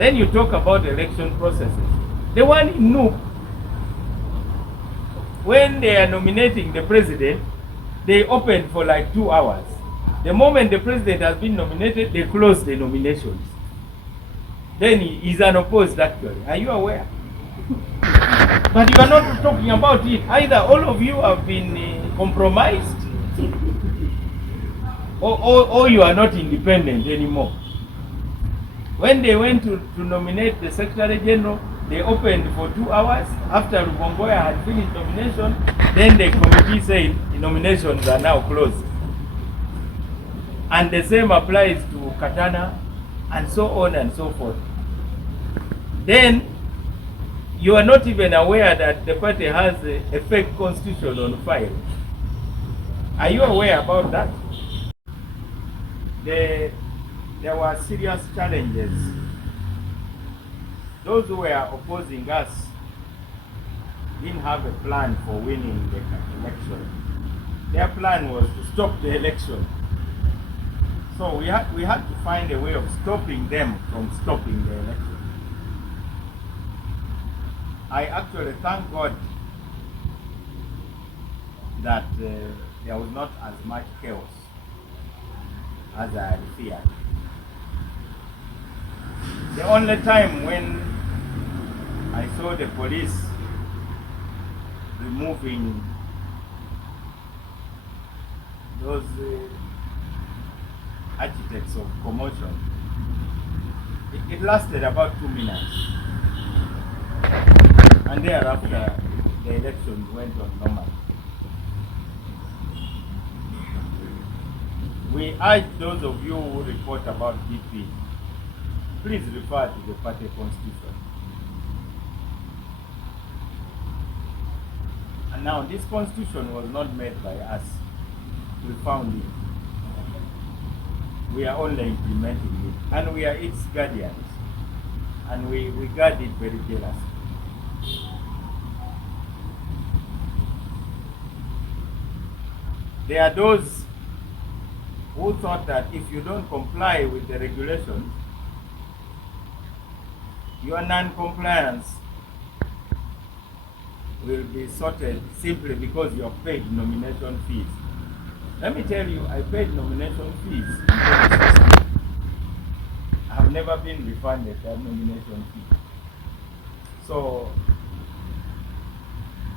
Then you talk about election processes. The one in Nuuk, when they are nominating the president, they open for like 2 hours. The moment the president has been nominated, they close the nominations. Then he is unopposed actually. Are you aware? But you are not talking about it. Either all of you have been compromised, or you are not independent anymore. When they went to nominate the Secretary General, they opened for 2 hours. After Rubongoya had finished nomination, then the committee said the nominations are now closed. And the same applies to Katana, and so on and so forth. Then you are not even aware that the party has a fake constitution on file. Are you aware about that? There were serious challenges. Those who were opposing us didn't have a plan for winning the election. Their plan was to stop the election. So we had to find a way of stopping them from stopping the election. I actually thank God that there was not as much chaos as I had feared. The only time when I saw the police removing those architects of commotion, it lasted about 2 minutes. And thereafter, the elections went on normally. We urge those of you who report about DP, please refer to the party constitution. And now this constitution was not made by us. We found it. We are only implementing it. And we are its guardians. And we guard it very jealously. There are those who thought that if you don't comply with the regulations, your non-compliance will be sorted simply because you have paid nomination fees. Let me tell you, I paid nomination fees in 2016. I have never been refunded that nomination fee. So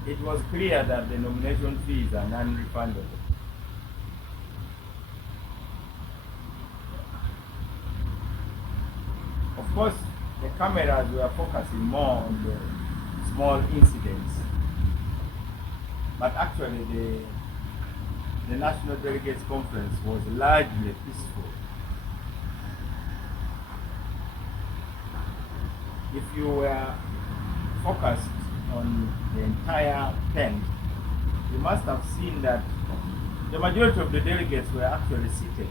it was clear that the nomination fees are non-refundable. Of course, the cameras were focusing more on the small incidents, but actually the National Delegates Conference was largely peaceful. If you were focused on the entire tent, you must have seen that the majority of the delegates were actually seated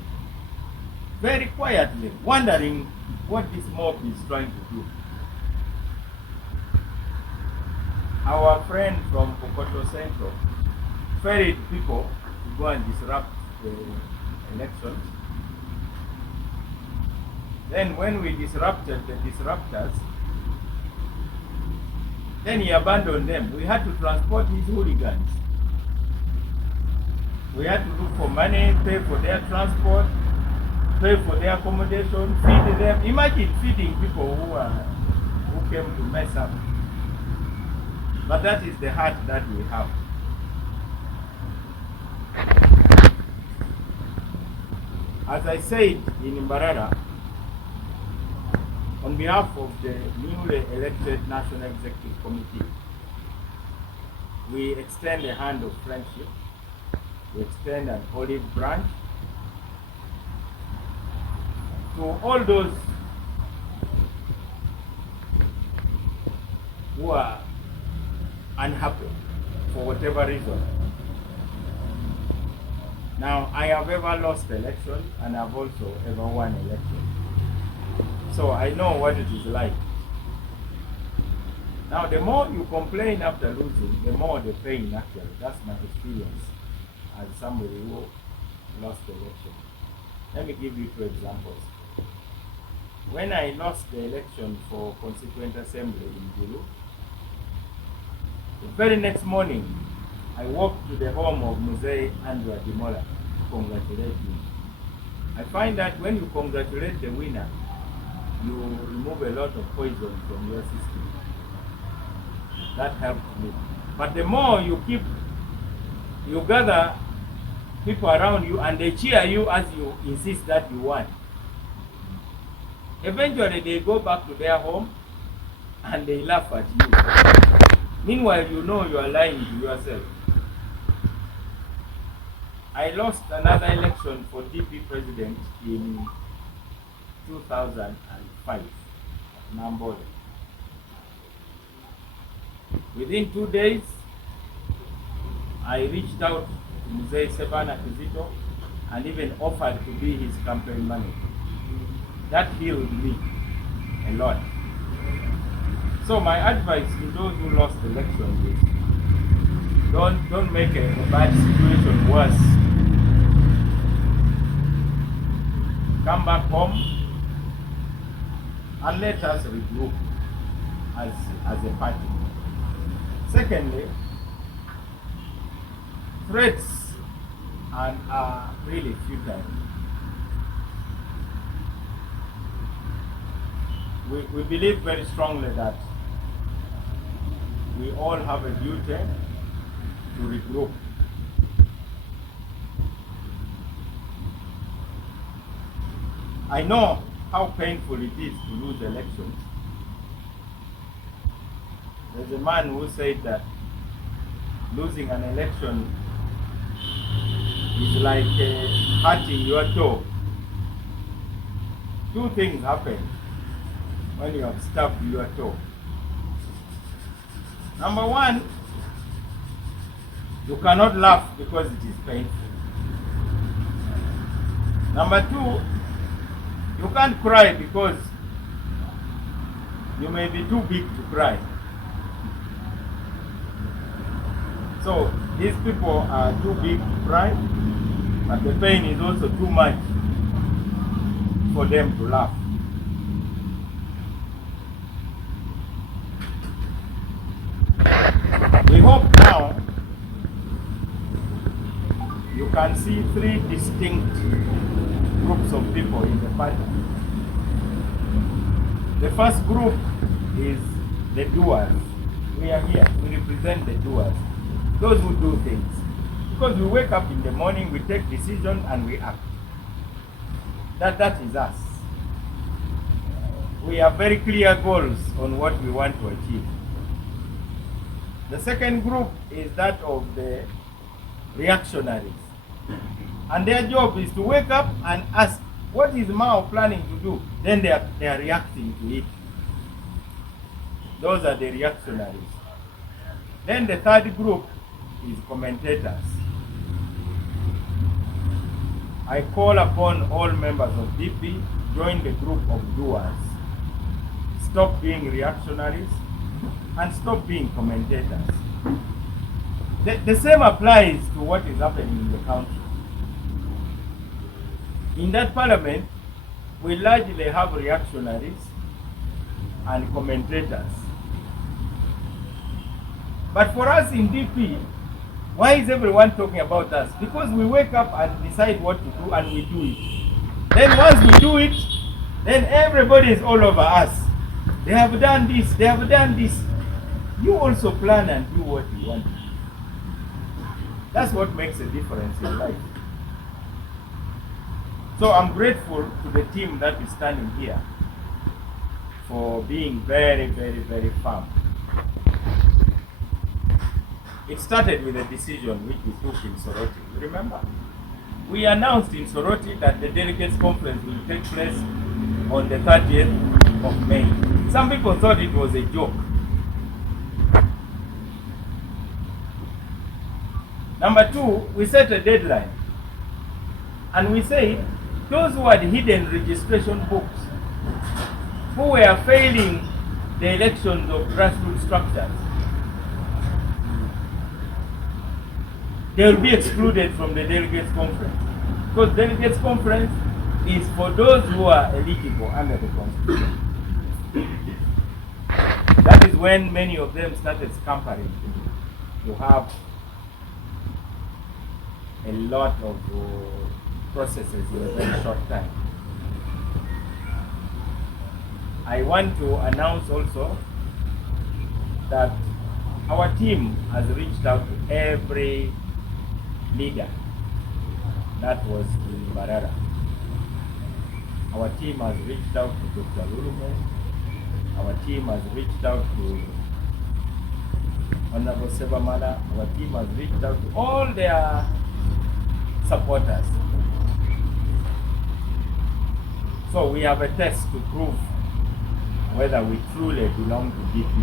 very quietly, wondering what this mob is trying to do. Our friend from Kokoto Central ferried people to go and disrupt the elections. Then when we disrupted the disruptors, then he abandoned them. We had to transport his hooligans. We had to look for money, pay for their transport, pay for their accommodation, feed them. Imagine feeding people who came to mess up. But that is the heart that we have. As I said in Mbarara, on behalf of the newly elected National Executive Committee, we extend a hand of friendship, we extend an olive branch to all those who are unhappy for whatever reason. Now, I have ever lost elections and I've also ever won elections. So I know what it is like. Now, the more you complain after losing, the more the pain actually. That's my experience as somebody who lost the election. Let me give you 2 examples. when I lost the election for Constituent Assembly in Gulu, the very next morning, I walked to the home of Mzee Andrew Adimola to congratulate him. I find that when you congratulate the winner, you remove a lot of poison from your system. That helped me. But the more you gather people around you and they cheer you as you insist that you won. Eventually they go back to their home and they laugh at you. Meanwhile, you know you are lying to yourself. I lost another election for DP president in 2005 at Nambole. Within 2 days, I reached out to Mzee Sebana Kizito and even offered to be his campaign manager. That healed me a lot. So my advice to those who lost the election is don't make a bad situation worse. Come back home and let us regroup as a party. Secondly, threats are really futile. We believe very strongly that we all have a duty to regroup. I know how painful it is to lose elections. There's a man who said that losing an election is like hurting your toe. Two things happen when you have stubbed your toe. Number one, you cannot laugh because it is painful. Number two, you can't cry because you may be too big to cry. So these people are too big to cry, but the pain is also too much for them to laugh. We hope now you can see three distinct groups of people in the party. The first group is the doers. We are here, we represent the doers, those who do things. Because we wake up in the morning, we take decisions and we act. That is us. We have very clear goals on what we want to achieve. The second group is that of the reactionaries. And their job is to wake up and ask, what is MAO planning to do? Then they are reacting to it. Those are the reactionaries. Then the third group is commentators. I call upon all members of DP, join the group of doers. Stop being reactionaries and stop being commentators. The same applies to what is happening in the country. In that parliament, we largely have reactionaries and commentators. But for us in DP, why is everyone talking about us? Because we wake up and decide what to do and we do it. Then once we do it, then everybody is all over us. They have done this, they have done this. You also plan and do what you want. That's what makes a difference in life. So I'm grateful to the team that is standing here for being very, very, very firm. It started with a decision which we took in Soroti. You remember? We announced in Soroti that the delegates conference will take place on the 30th of May. Some people thought it was a joke. Number two, we set a deadline. And we said, those who had hidden registration books, who were failing the elections of grassroots structures, they will be excluded from the delegates conference. Because delegates conference is for those who are eligible under the Constitution. That is when many of them started scampering to have a lot of processes in a very short time. I want to announce also that our team has reached out to every leader that was in Mbarara. Our team has reached out to Dr. Lulume. Our team has reached out to Honorable Sebamala. Our team has reached out to all their supporters. So we have a test to prove whether we truly belong to DP.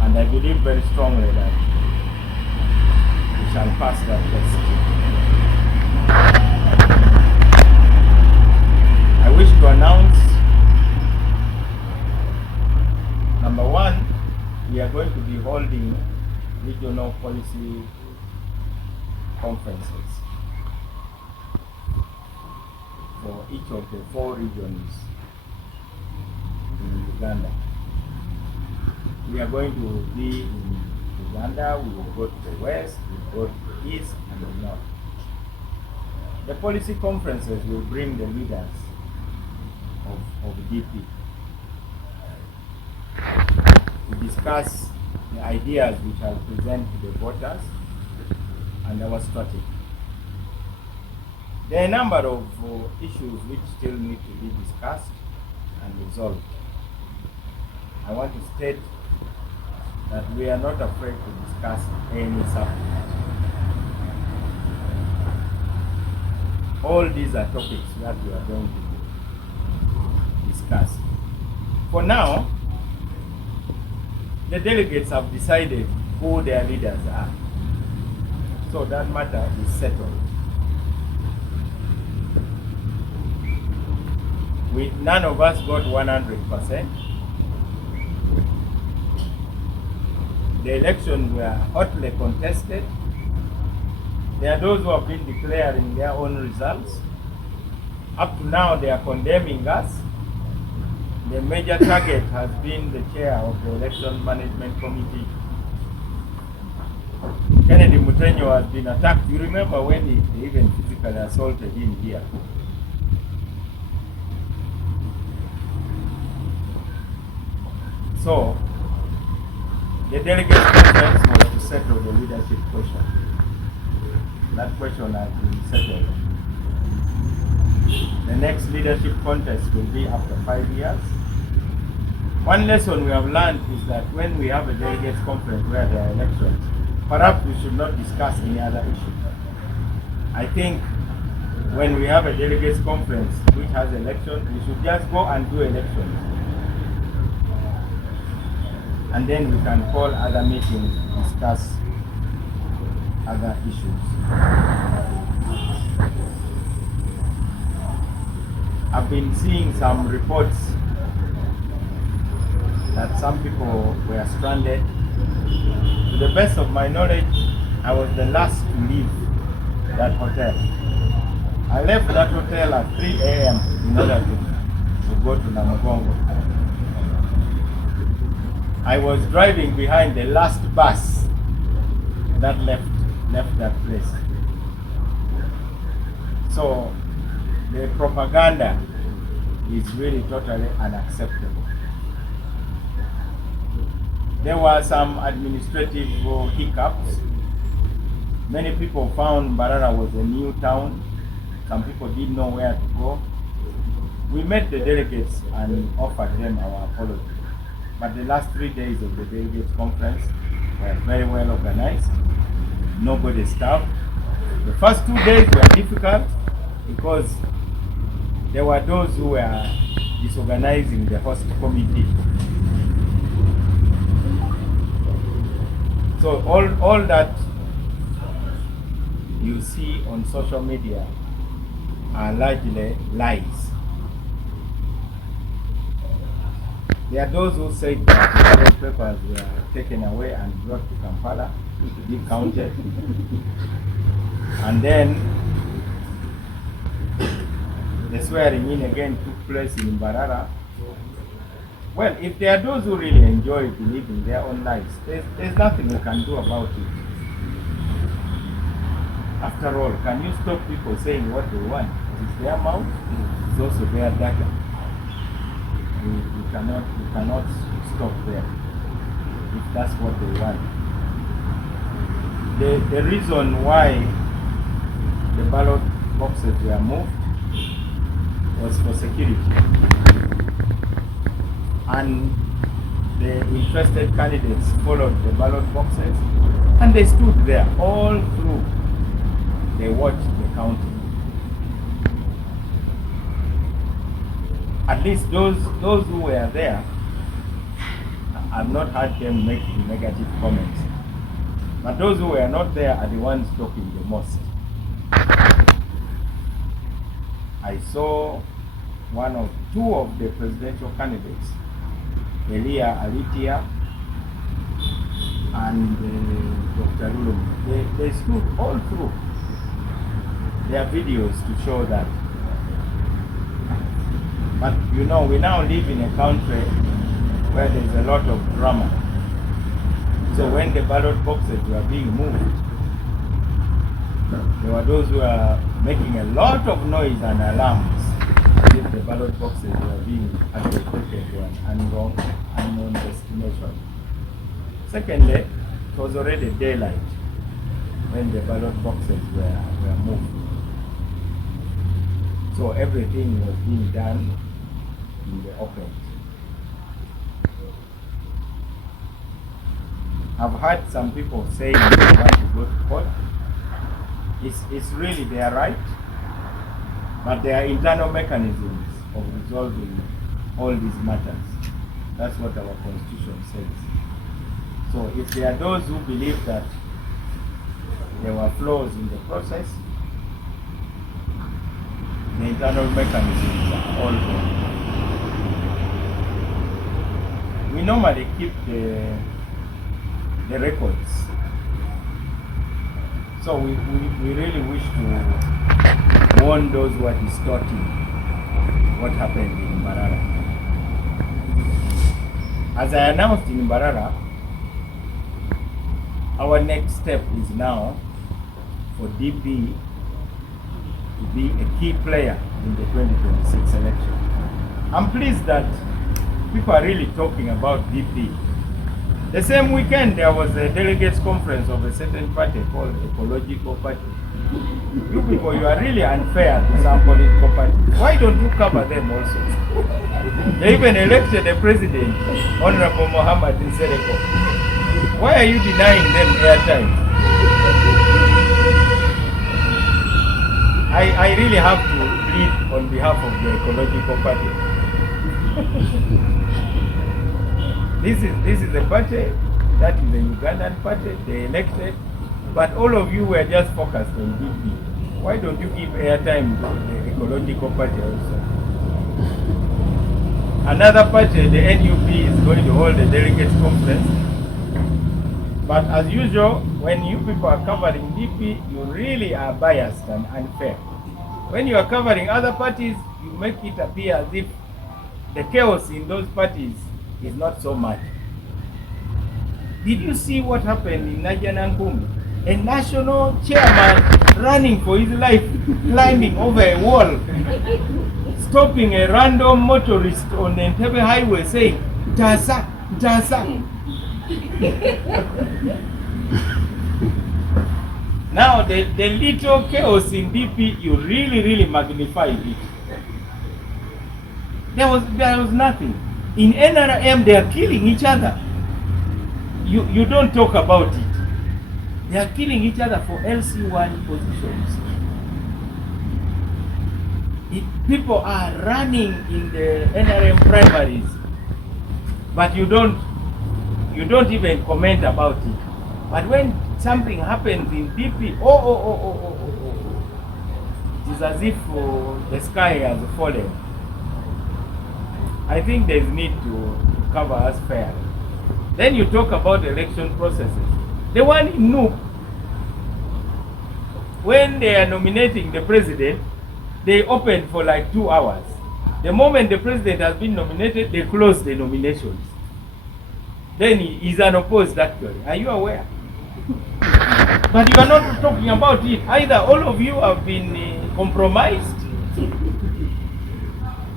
And I believe very strongly that we shall pass that test. I wish to announce, number one, we are going to be holding regional policy conferences for each of the 4 regions in Uganda. We are going to be in Uganda, we will go to the west, we will go to the east and the north. The policy conferences will bring the leaders of DP to discuss the ideas which are presented to the voters and our strategy. There are a number of issues which still need to be discussed and resolved. I want to state that we are not afraid to discuss any subject. All these are topics that we are going to discuss. For now, the delegates have decided who their leaders are. So that matter is settled. None of us got 100%. The elections were hotly contested. There are those who have been declaring their own results. Up to now, they are condemning us. The major target has been the chair of the Election Management Committee. Kennedy Mutenyo has been attacked. You remember when he even physically assaulted him here. So, the delegate conference was to settle the leadership question. That question has been settled. The next leadership contest will be after 5 years. One lesson we have learned is that when we have a delegates conference where there are elections, perhaps we should not discuss any other issue. I think when we have a delegates conference which has elections, we should just go and do elections. And then we can call other meetings to discuss other issues. I've been seeing some reports that some people were stranded. To the best of my knowledge, I was the last to leave that hotel. I left that hotel at 3 a.m. in order to go to Namugongo. I was driving behind the last bus that left that place. So the propaganda is really totally unacceptable. There were some administrative hiccups. Many people found Mbarara was a new town. Some people didn't know where to go. We met the delegates and offered them our apology. But the last 3 days of the delegates conference were very well organized. Nobody starved. The first 2 days were difficult because there were those who were disorganizing the host committee. So all that you see on social media are largely lies. There are those who say that the ballot papers were taken away and brought to Kampala to be counted. And then swearing in again took place in Mbarara. Well, if there are those who really enjoy living their own lives, there's nothing we can do about it. After all, can you stop people saying what they want? It's their mouth, it's also their data. We cannot stop there if that's what they want. The reason why the ballot boxes were moved was for security. And the interested candidates followed the ballot boxes and they stood there all through. They watched the counting. At least those who were there, I've not heard them making negative comments. But those who were not there are the ones talking the most. I saw two of the presidential candidates, Elia Alitia and Dr. Lulum. They stood all through. There are videos to show that. But you know, we now live in a country where there's a lot of drama. So when the ballot boxes were being moved, there were those who were making a lot of noise and alarms as if the ballot boxes were being actually taken to an unknown destination. Secondly, it was already daylight when the ballot boxes were moved. So everything was being done in the open. I've heard some people saying they want to go to court. It's really their right, but there are internal mechanisms of resolving all these matters. That's what our constitution says. So if there are those who believe that there were flaws in the process, the internal mechanisms are all there. We normally keep the records. So we really wish to warn those who are distorting what happened in Mbarara. As I announced in Mbarara, our next step is now for DP to be a key player in the 2026 election. I'm pleased that people are really talking about DP. The same weekend, there was a delegates conference of a certain party called Ecological Party. You people, you are really unfair to some political party. Why don't you cover them also? They even elected a president, Honorable Muhammad Nsereko. Why are you denying them airtime? I really have to plead on behalf of the Ecological Party. This is a party that is a Ugandan party, they elected, but all of you were just focused on DP. Why don't you give airtime to the Ecological Party also? Another party, the NUP, is going to hold a delegates conference. But as usual, when you people are covering DP, you really are biased and unfair. When you are covering other parties, you make it appear as if the chaos in those parties is not so much. Did you see what happened in Najanankum? A national chairman running for his life, climbing over a wall, stopping a random motorist on the Entebbe highway saying, "Tasa, Tasa." Now the little chaos in DP, you really magnify it. There was nothing. In NRM, they are killing each other. You don't talk about it. They are killing each other for LC1 positions. People are running in the NRM primaries, but you don't even comment about it. But when something happens in DP, it is as if the sky has fallen. I think there's need to cover us fairly. Then you talk about election processes. The one in Nuuk, when they are nominating the president, they opened for like 2 hours. The moment the president has been nominated, they close the nominations. Then he is unopposed actually. Are you aware? But you are not talking about it. Either all of you have been compromised,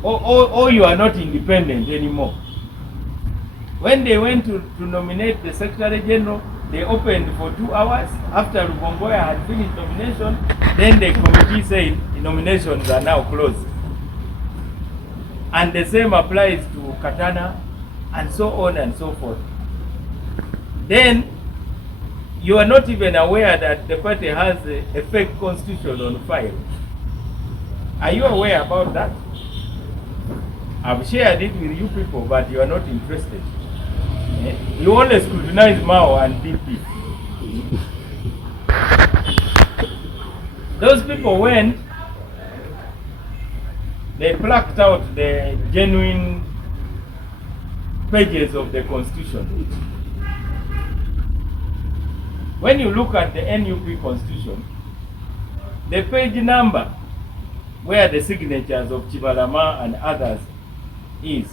or you are not independent anymore. When they went to nominate the Secretary General, they opened for 2 hours. After Rubongoya had finished nomination, then the committee said the nominations are now closed. And the same applies to Katana, and so on and so forth. Then you are not even aware that the party has a fake constitution on file. Are you aware about that? I've shared it with you people, but you are not interested. You only scrutinize MAO and DP. Those people went, they plucked out the genuine pages of the Constitution. When you look at the NUP Constitution, the page number where the signatures of Chibalama and others is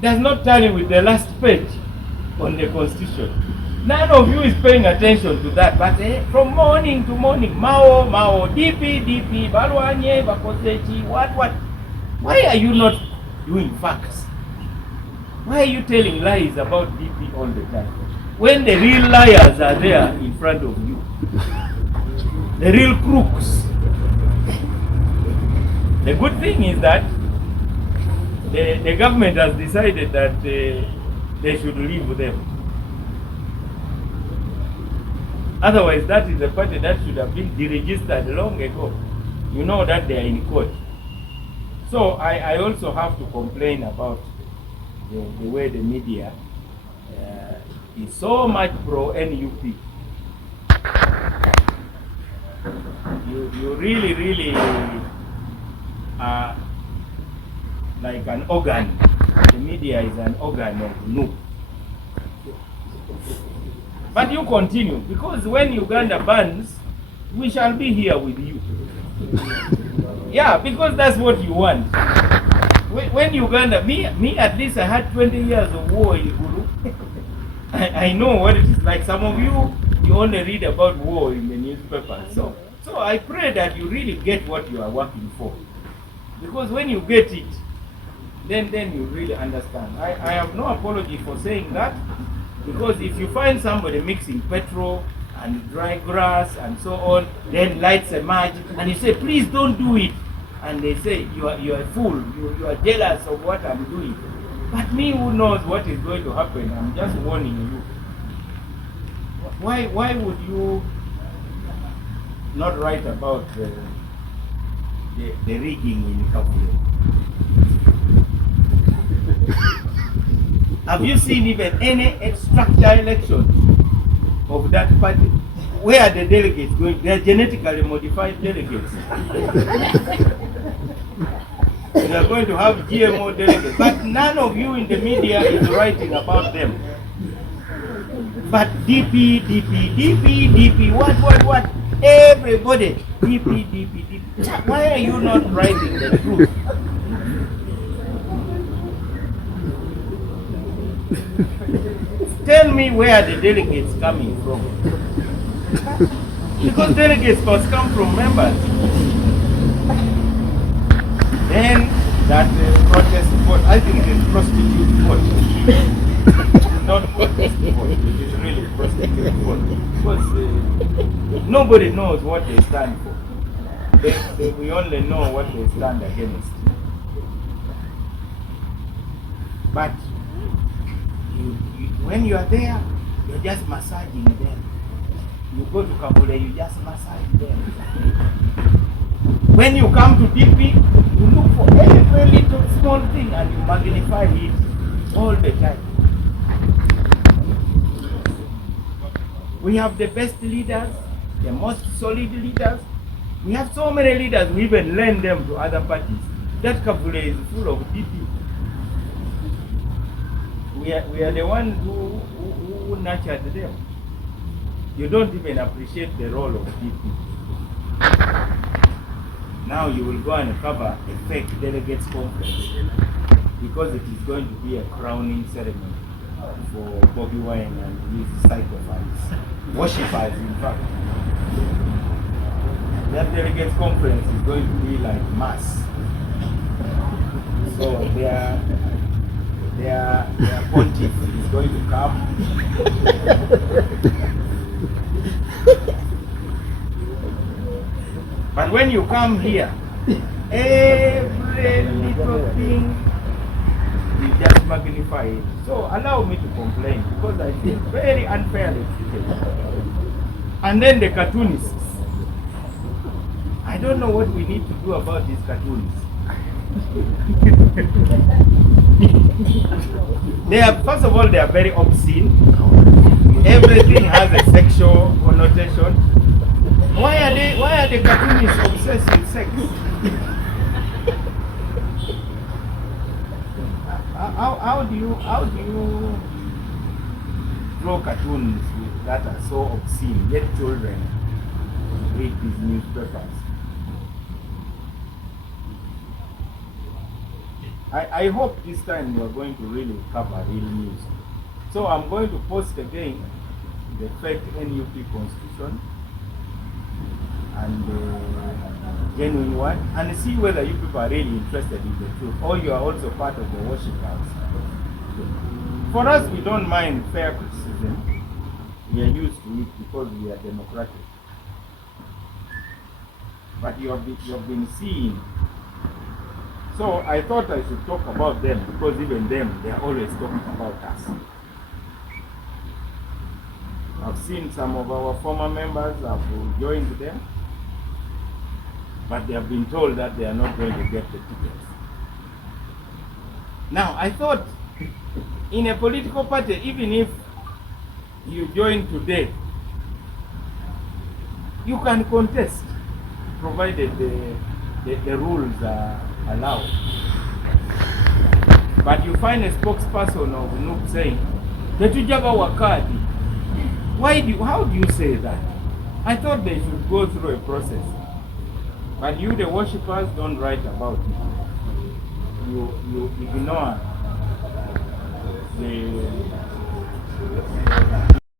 does not tally with the last page on the Constitution. None of you is paying attention to that, but from morning to morning, MAO, DP, Balwanye, Bakosechi, what? Why are you not doing facts? Why are you telling lies about DP all the time? When the real liars are there in front of you, the real crooks. The good thing is that the government has decided that they should leave them. Otherwise, that is a party that should have been deregistered long ago. You know that they are in court. So I also have to complain about the way the media is so much pro-NUP. You really are like an organ. The media is an organ of NUP. But you continue, because when Uganda burns, we shall be here with you. Yeah, because that's what you want. When Uganda, me at least I had 20 years of war in Gulu. I know what it is like. Some of you only read about war in the newspaper. So I pray that you really get what you are working for. Because when you get it, then you really understand. I have no apology for saying that, because if you find somebody mixing petrol and dry grass and so on, then lights emerge, and you say, please don't do it. And they say, you are a fool, you are jealous of what I'm doing. But me, who knows what is going to happen? I'm just warning you. Why would you not write about the rigging in Kabul? Have you seen even any structure elections of that party? Where are the delegates going? They are genetically modified delegates. We are going to have GMO delegates, but none of you in the media is writing about them. But DP, what? Everybody, DP. Why are you not writing the truth? Tell me where the delegates coming from. Because delegates must come from members. Then that protest vote, I think it is prostitute vote. It is not protest vote, it is really prostitute vote. Because nobody knows what they stand for. We only know what they stand against. But when you are there, you're just massaging them. You go to Kabule, you just massage them. When you come to DP, you look for every little small thing and you magnify it all the time. We have the best leaders, the most solid leaders. We have so many leaders, we even lend them to other parties. That Kabule is full of DP. We are the ones who nurtured them. You don't even appreciate the role of DP. Now you will go and cover a fake delegates conference because it is going to be a crowning ceremony for Bobby Wine and his sycophants, worshippers in fact. That delegates conference is going to be like mass. So their pontiff is going to come. But when you come here, every little thing you just magnify it. So allow me to complain because I feel very unfairly treated. And then the cartoonists. I don't know what we need to do about these cartoons. They are, first of all, they are very obscene. Everything has a sexual connotation. Why are the cartoonists obsessed with sex? How do you draw cartoons that are so obscene, yet children read these newspapers? I hope this time we are going to really cover real news. So I'm going to post again the fake NUP constitution and the genuine one, and see whether you people are really interested in the truth, or you are also part of the worshippers. For us, we don't mind fair criticism. We are used to it because we are democratic. But you have been seeing. So I thought I should talk about them because even them, they are always talking about us. I've seen some of our former members have joined them, but they have been told that they are not going to get the tickets. Now, I thought in a political party, even if you join today, you can contest, provided the rules are allowed. But you find a spokesperson of NUP saying, "Tetujaba wakadi." How do you say that? I thought they should go through a process. But you, the worshippers, don't write about it. You ignore